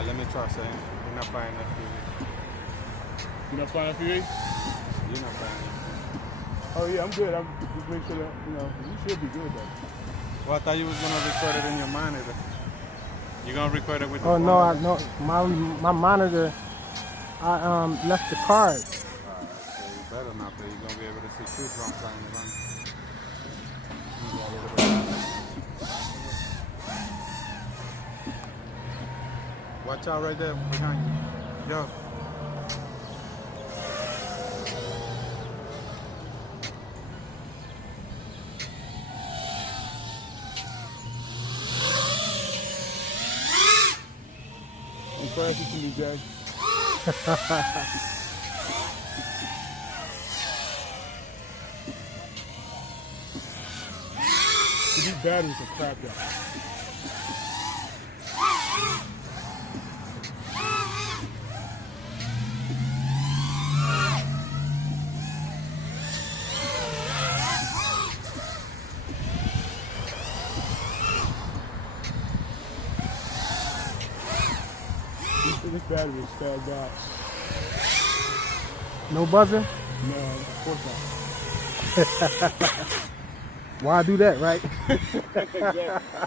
Let me try saying. You're not flying FPV. You're not flying FPV? You're not flying FPV. Oh yeah, I'm good. I'm just make sure that you should be good though. Well, I thought you was gonna record it in your monitor. You gonna record it with the Oh phone? no, my monitor. I left the card. So you better not, but you're gonna be able to see too from flying it on. Watch out right there behind you. Yo. I'm crashing to you, Jay. These batteries are crap, y'all. This battery is fagged out. No buzzer? No, of course not. Why do that, right?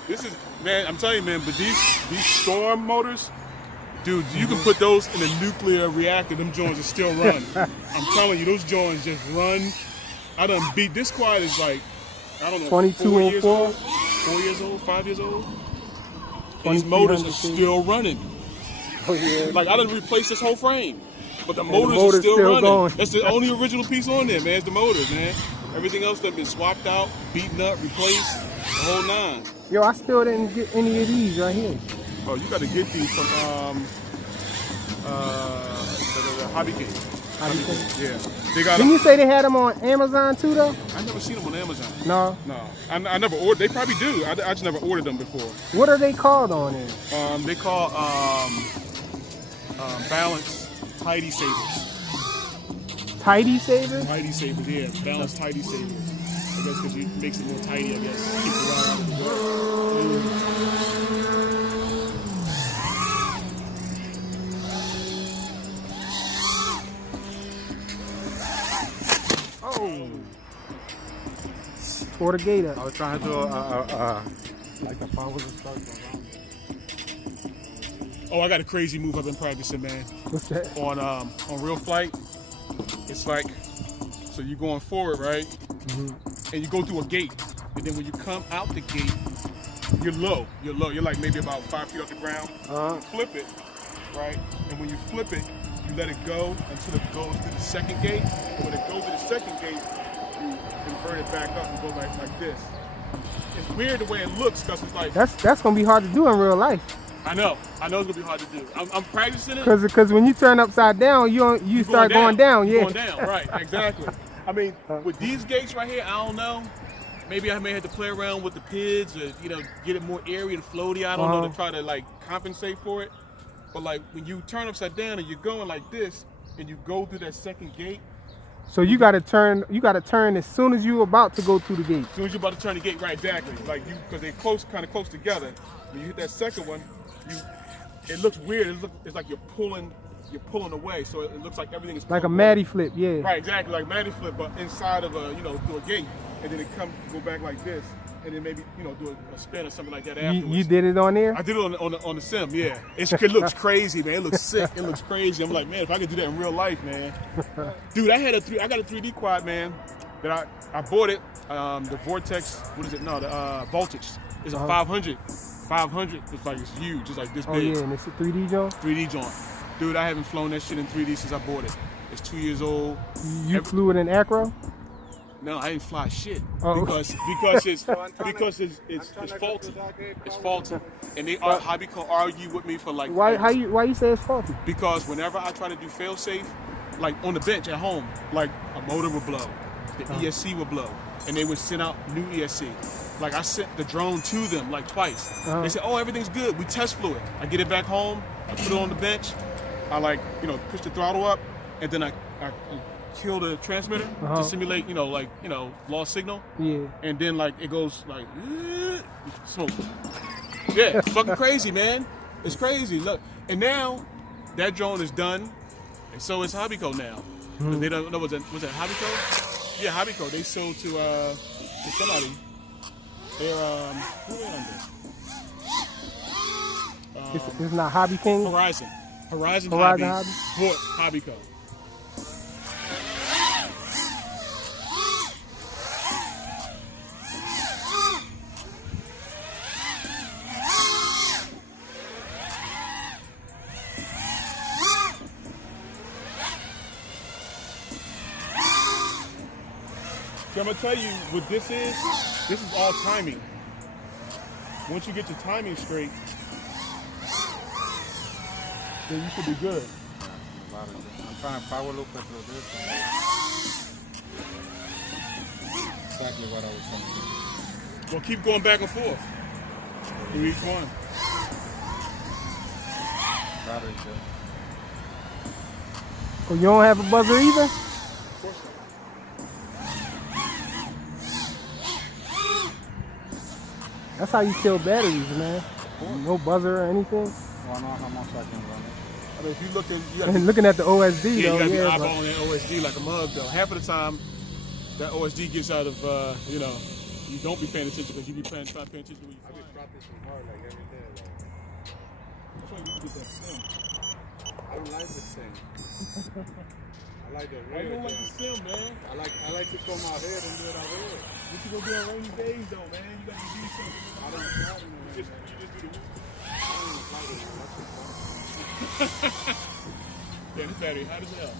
This is, man, I'm telling you, man, but these storm motors, dude, you can put those in a nuclear reactor, them joints will still run. I'm telling you, those joints just run. I done beat, this quad is like, I don't know, 2204? 4 years old, 5 years old. These motors are still running. Oh yeah. Like, I done replaced this whole frame, but the the motors are motor's still still running. going. That's the only original piece on there, man, is the motors, man. Everything else that been swapped out, beaten up, replaced, the whole nine. Yo, I still didn't get any of these right here. Oh, you got to get these from the Hobby King. Yeah, they got. Didn't you say they had them on Amazon too, though? I never seen them on Amazon. No. No, I never ordered. They probably do. I just never ordered them before. What are they called on there? They call Balance Tidy Savers. Tidy savers? Tidy Savers, yeah. Balance Tidy Savers. I guess because it makes it more tidy. I guess keep the water out of the door. Oh. Tore the gate up. I was trying to do Like the power was starting around. Oh, I got a crazy move I've been practicing, man. What's that? On real flight, it's like, so you're going forward, right? And you go through a gate, and then when you come out the gate, you're low. You're like maybe about 5 feet off the ground. Flip it, right? And when you flip it, you let it go until it goes to the second gate. And when it goes to the second gate, you invert it back up and go like this. It's weird the way it looks because it's like, That's gonna be hard to do in real life. I know it's gonna be hard to do. I'm practicing it. Cause when you turn upside down, you start going down. Yeah. Going down, right? Exactly. I mean, with these gates right here, I don't know. Maybe I may have to play around with the PIDs or get it more airy and floaty. I don't know, to try to like compensate for it. But like when you turn upside down and you're going like this, and you go through that second gate. So you gotta turn. You gotta turn as soon as you're about to go through the gate. As soon as you're about to turn the gate, right? Exactly. Like because they're kind of close together. When you hit that second one, it looks weird. It's like you're pulling away, so it looks like everything is like a Maddie flip, yeah. Right, exactly, like Maddie flip, but inside of through a gate, and then go back like this, and then maybe do a spin or something like that afterwards. You did it on there? I did it on the sim, yeah. It looks crazy, man. It looks sick. It looks crazy. I'm like, man, if I could do that in real life, man. Dude, I got a 3D quad, man. That I bought it. The Vortex, what is it? No, the Voltage. It's a 500. 500. It's huge. It's like this big. Oh yeah, and it's a 3D joint. 3D joint. Dude, I haven't flown that shit in 3D since I bought it. It's 2 years old. You flew it in acro? No, I didn't fly shit because it's faulty. It's faulty, and Hobby can argue with me for like. Why you say it's faulty? Because whenever I try to do fail safe, like on the bench at home, like a motor would blow, the ESC would blow, and they would send out new ESC. Like I sent the drone to them like twice. They said, "Oh, everything's good. We test flew it." I get it back home. I put it on the bench. I push the throttle up, and then I kill the transmitter to simulate, lost signal. Yeah. And then it goes smoke. Yeah, it's fucking crazy, man. It's crazy. Look, And now that drone is done, and so is Hobbyco now. They don't know was it Hobbyco? Yeah, Hobbyco. They sold to somebody. They're who they under? It's not Hobby King. Horizon Hobby. Bought Hobbyco. So I'm gonna tell you what this is. This is all timing. Once you get your timing straight, then you should be good. I'm trying to power loop it through this. Exactly what I was trying to do. Well, keep going back and forth through each one. Battery's good. Oh, you don't have a buzzer either? Of course not. That's how you kill batteries, man. No buzzer or anything. Well, I know how much I can run it. I mean, if you looking, And looking at the OSD, you though, gotta be yeah. But eyeballing that OSD like a mug, though. Half of the time, that OSD gets out of, you don't be paying attention because you be trying to pay attention when you fly. I be practicing hard like every day. That's why you can get that sim. I don't like the sim. I like the Why you don't like the sim, man? I like to come out here and do it out here. What you gonna do on rainy days, though, man? You gotta do something. I don't try to You just do the whoop. I don't even try to do it. Yeah, this battery hot as hell.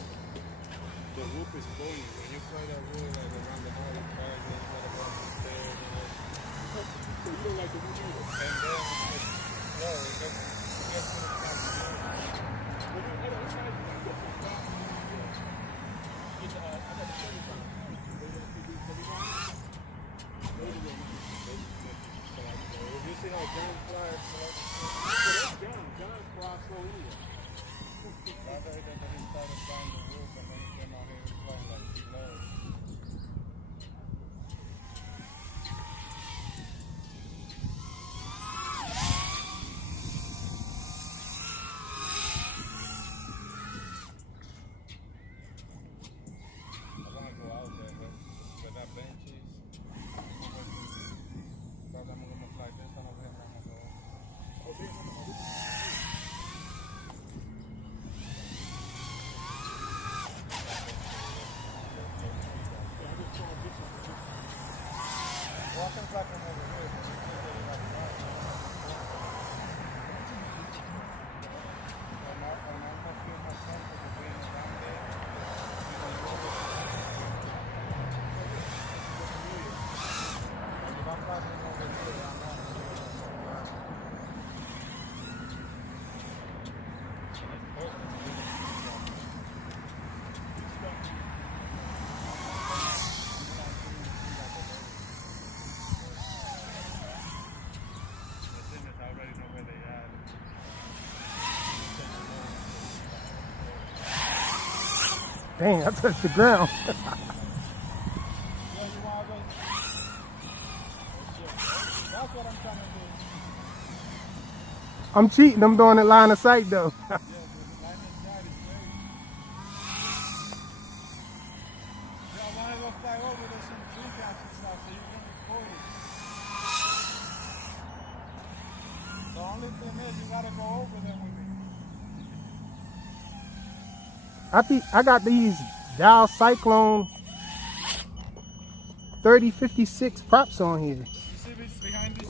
The roof is blowing. When you fly that roof like around the house, you try to get it up the stairs and all. So you don't like the roof either? And then, no, it gets to the top. You see how John flies? John flies slow anyway. That day that he started flying the roof and then he came out here and flying like slow. I want to go out there, but that bench is. Because I'm going to fly this one over here and I'm going to go. Well, I can fly from over here, but you can't get it up front. And I'm not feeling more comfortable being around there. Because you always and if I'm flying from over here, I'm not dang, I touched the ground. I'm cheating. I'm doing it line of sight, though. The only thing is you gotta go over them with me. I got these Dow Cyclone 3056 props on here. You see this behind this